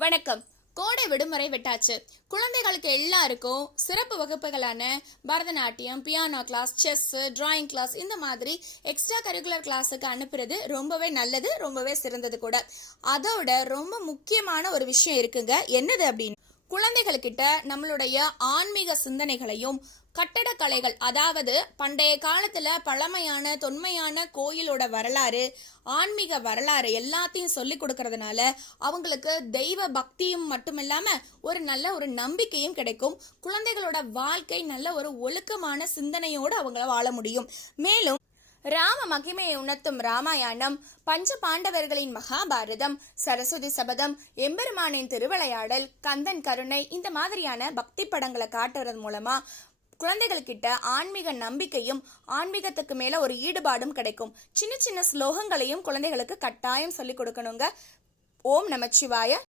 வணக்கம். கோடை விடுமுறை விட்டாச்சு. குழந்தைகளுக்கு எல்லாருக்கும் சிறப்பு வகுப்புகளான Bharatanatyam, piano class, chess, drawing class இந்த மாதிரி எக்ஸ்ட்ரா கரிக்குலர் கிளாஸுக்கு அனுப்புறது ரொம்பவே நல்லது, ரொம்பவே சிறந்தது கூட. அதோட ரொம்ப முக்கியமான ஒரு விஷயம் இருக்குங்க. என்னது அப்படின்னு குழந்தைகளுக்கிட்ட நம்மளுடைய ஆன்மீக சிந்தனைகளையும் கட்டடக்கலைகள், அதாவது பண்டைய காலத்துல பழமையான தொன்மையான கோயிலோட வரலாறு, ஆன்மீக வரலாறு எல்லாத்தையும் சொல்லி கொடுக்கறதுனால அவங்களுக்கு தெய்வ பக்தியும் மட்டுமில்லாம ஒரு நல்ல ஒரு நம்பிக்கையும் கிடைக்கும். குழந்தைகளோட வாழ்க்கை நல்ல ஒரு ஒழுக்கமான சிந்தனையோடு அவங்கள வாழ முடியும். மேலும் ராம மகிமையை உணர்த்தும் ராமாயணம், பஞ்ச பாண்டவர்களின் மகாபாரதம், சரஸ்வதி சபதம், எம்பெருமானின் திருவிளையாடல், கந்தன் கருணை இந்த மாதிரியான பக்தி படங்களை காட்டுறது மூலமா குழந்தைகள்கிட்ட ஆன்மீக நம்பிக்கையும் ஆன்மீகத்துக்கு மேல ஒரு ஈடுபாடும் கிடைக்கும். சின்ன சின்ன ஸ்லோகங்களையும் குழந்தைகளுக்கு கட்டாயம் சொல்லி கொடுக்கணுங்க. ஓம் நமச்சிவாய.